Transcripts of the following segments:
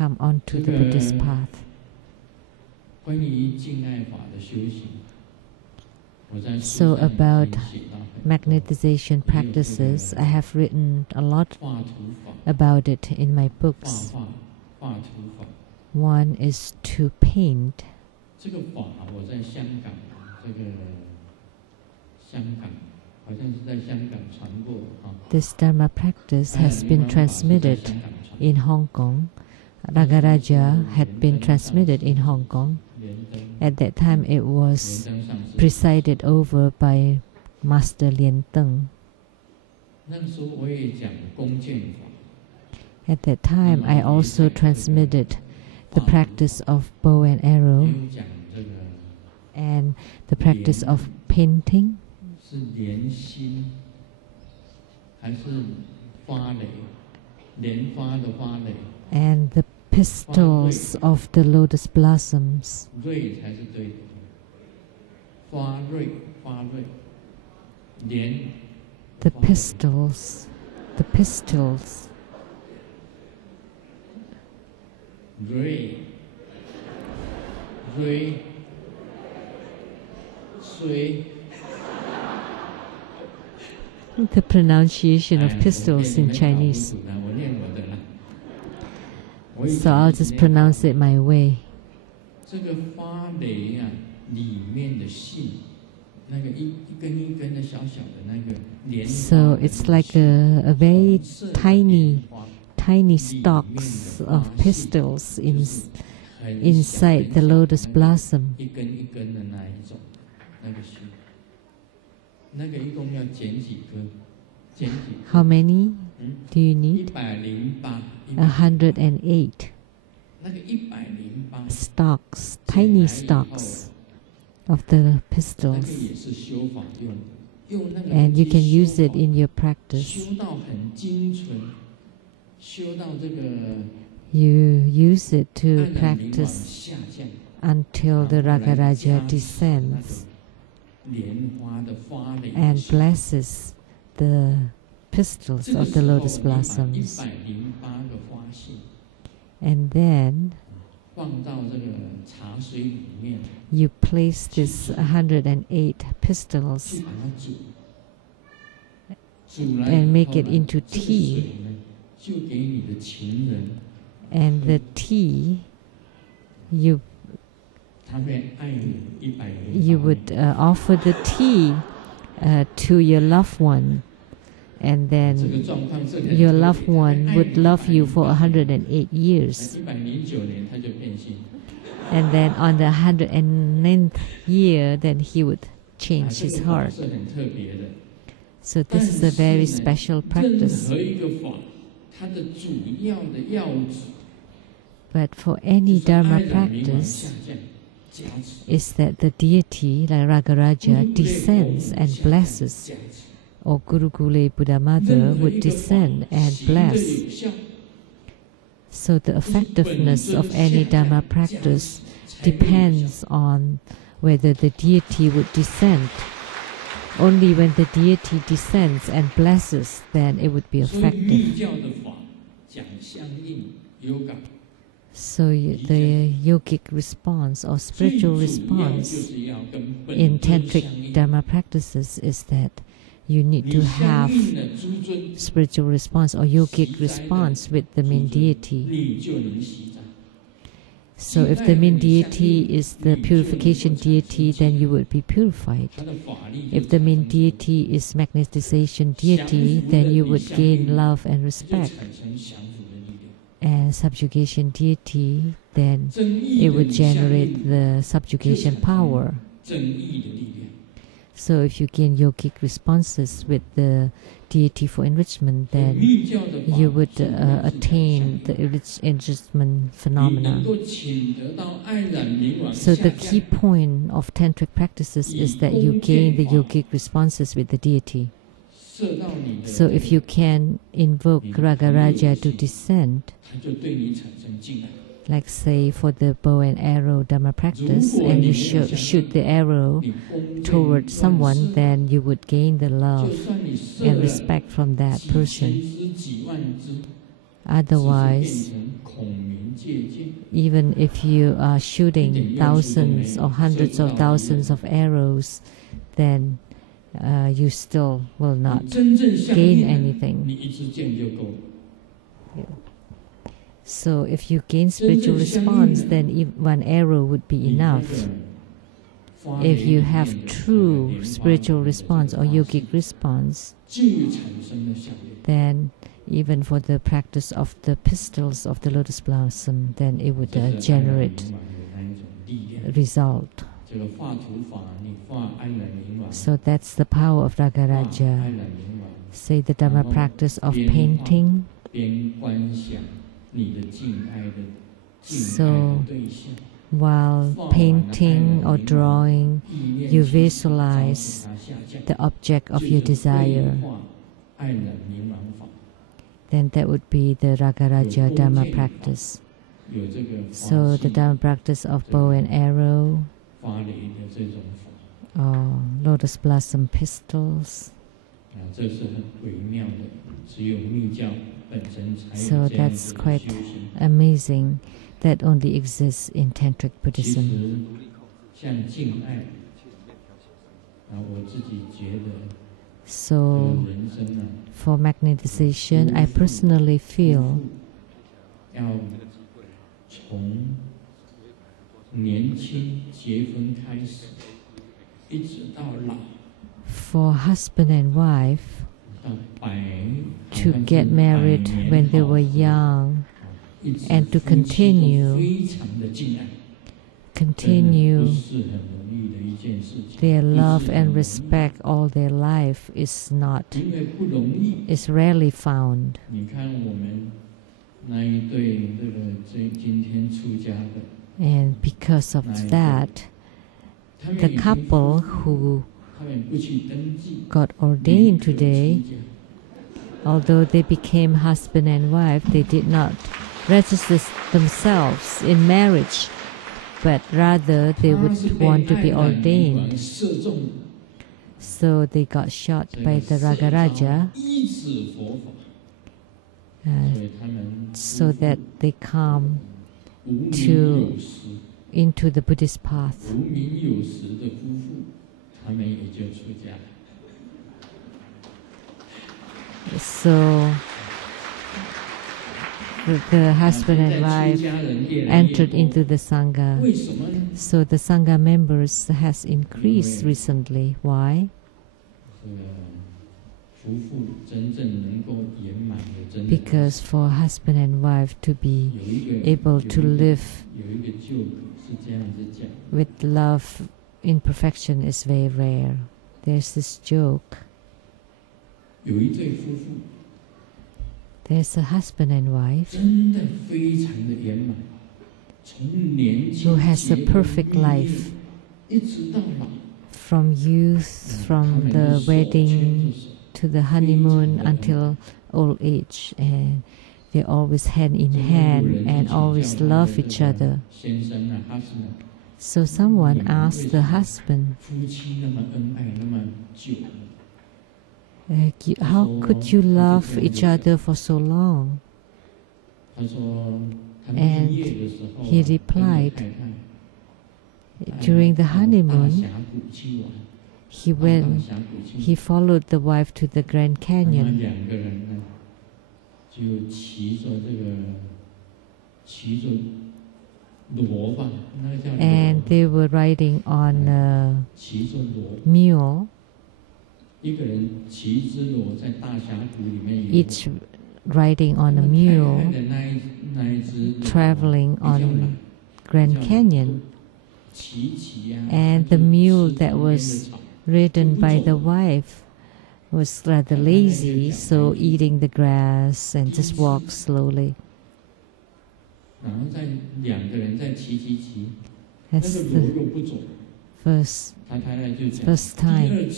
come onto the Buddhist path. So about magnetization practices, I have written a lot about it in my books. One is to paint. This Dharma practice has been transmitted in Hong Kong. Ragaraja had been transmitted in Hong Kong. At that time, it was presided over by Master Lian. At that time, I also transmitted the practice of bow and arrow and the practice of painting. And the pistils of the lotus blossoms. The pistils. The pronunciation of pistils in Chinese. So I'll just pronounce it my way. So it's like a very tiny stalks of pistils inside the lotus blossom. How many do you need? 108 stalks, tiny stalks of the pistils. And you can use it in your practice. You use it to practice until the Ragaraja descends and blesses the pistils of the lotus blossoms. And then you place this 108 pistils and make it into tea. And the tea, you would offer the tea to your loved one, and then your loved one would love you for 108 years. And then on the 109th year, then he would change his heart. So this is a very special practice. But for any Dharma practice, is that the deity, like Ragaraja, descends and blesses, or Guru Gule Buddha Mother would descend and bless. So the effectiveness of any Dharma practice depends on whether the deity would descend. Only when the deity descends and blesses, then it would be effective. So the yogic response or spiritual response in tantric Dharma practices is that you need to have spiritual response or yogic response with the main deity. So if the main deity is the purification deity, then you would be purified. If the main deity is magnetization deity, then you would gain love and respect. And subjugation deity, then it would generate the subjugation power. So if you gain yogic responses with the deity for enrichment, then you would attain the enrichment phenomena. So the key point of tantric practices is that you gain the yogic responses with the deity. So if you can invoke Ragaraja to descend, like say for the bow and arrow Dharma practice, and you shoot the arrow towards someone, then you would gain the love and respect from that person. Otherwise, even if you are shooting thousands or hundreds of thousands of arrows, then you still will not gain anything. So if you gain spiritual response, then one arrow would be enough. If you have true spiritual response or yogic response, then even for the practice of the pistils of the lotus blossom, then it would generate result. So that's the power of Ragaraja. Say the Dharma practice of painting. So while painting or drawing, you visualize the object of your desire. Then that would be the Ragaraja Dharma practice. So the Dharma practice of bow and arrow, or lotus blossom pistils. So that's quite amazing. That only exists in Tantric Buddhism. So for magnetization, I personally feel for husband and wife to get married when they were young and to continue their love and respect all their life is rarely found. And because of that, the couple who got ordained today, although they became husband and wife, they did not register themselves in marriage, but rather they would want to be ordained. So they got shot by the Ragaraja so that they come into the Buddhist path. So the husband and wife entered into the Sangha. So the Sangha members has increased recently. Why? Because for husband and wife to be able to live with love in perfection is very rare. There's this joke. There's a husband and wife who has a perfect life from youth, from the wedding to the honeymoon until old age, and they always hand in hand and always love each other. So someone asked the husband, how could you love each other for so long? And he replied, during the honeymoon, he followed the wife to the Grand Canyon. And they were riding on a mule, each riding on a mule, traveling on Grand Canyon. And the mule that was ridden by the wife was rather lazy, so eating the grass and just walked slowly. That's the first time.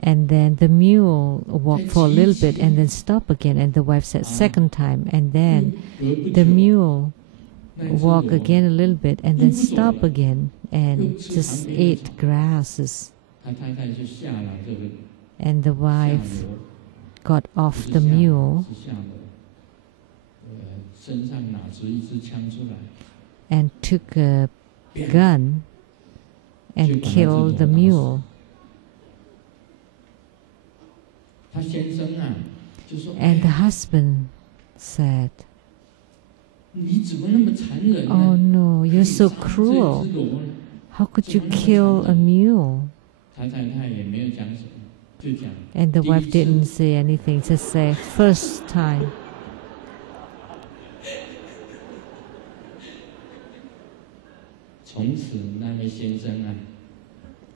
And then the mule walked for a little bit and then stopped again, and the wife said second time, and then the mule walked again a little bit and then stopped again and just ate grasses. And the wife got off the mule and took a gun and killed the mule. And the husband said, "Oh no, you're so cruel. How could you kill a mule?" And the wife didn't say anything, just say, "First time."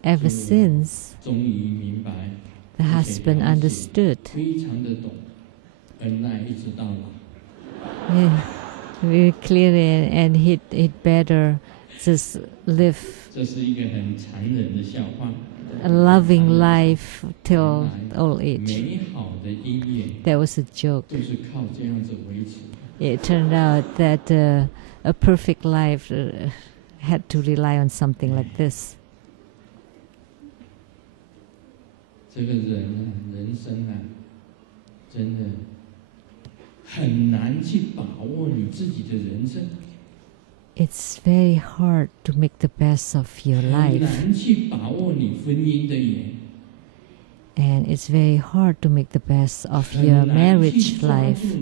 Ever since, the husband understood. Yeah, very clearly, and he'd better just live a loving life till old age. That was a joke. It turned out that a perfect life had to rely on something like this. It's very hard to make the best of your life. And it's very hard to make the best of your marriage life.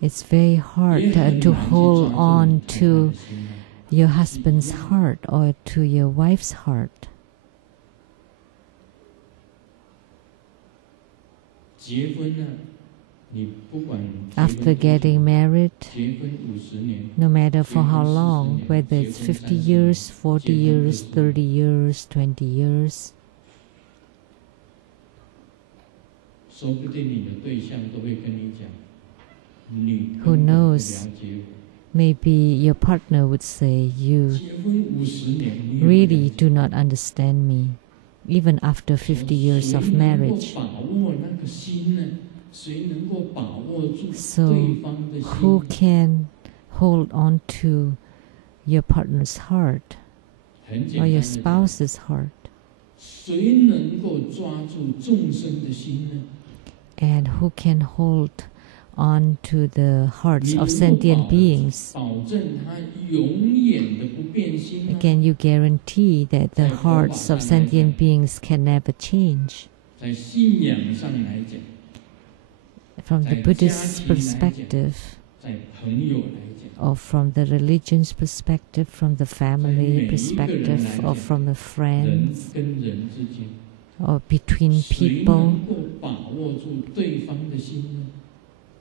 It's very hard to hold on to your husband's heart or to your wife's heart. After getting married, no matter for how long, whether it's 50 years, 40 years, 30 years, 20 years, who knows, maybe your partner would say, "You really do not understand me, even after 50 years of marriage." So, who can hold on to your partner's heart or your spouse's heart? And who can hold on to the hearts of sentient beings? Again, you guarantee that the hearts of sentient beings can never change. From the Buddhist perspective, or from the religion's perspective, from the family perspective, or from the friends, or between people,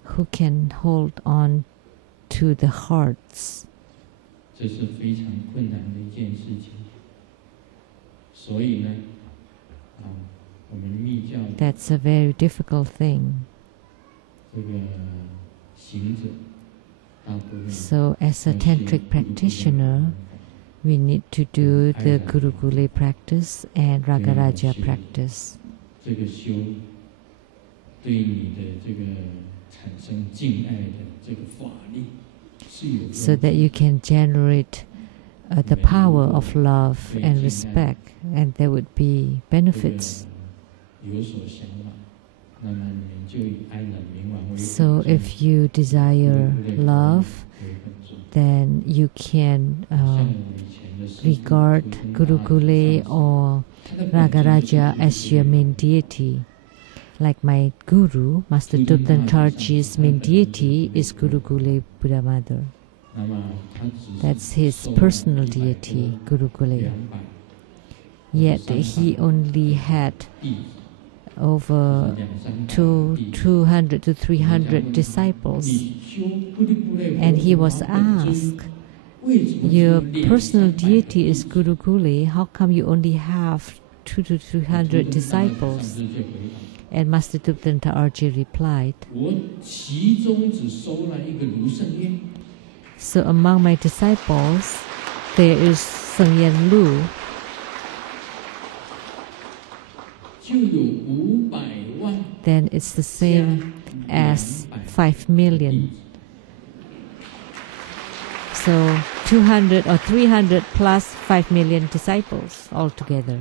who can hold on to the hearts? That's a very difficult thing. So, as a tantric practitioner, we need to do the Gurukule practice and Ragaraja practice, so that you can generate the power of love and respect, and there would be benefits. So if you desire love, then you can regard Gurukule or Ragaraja as your main deity. Like my guru, Master Tantra's main deity is Gurukule Buddha Mother. That's his personal deity, Gurukule. Yet he only had over 200 to 300 disciples. And he was asked, "Your personal deity is Gurukule, how come you only have 200 to 300 disciples?" And Master Tantra replied, "So among my disciples, there is Sheng-yen Lu. Then it's the same as 5 million. So 200 or 300 plus 5 million disciples altogether."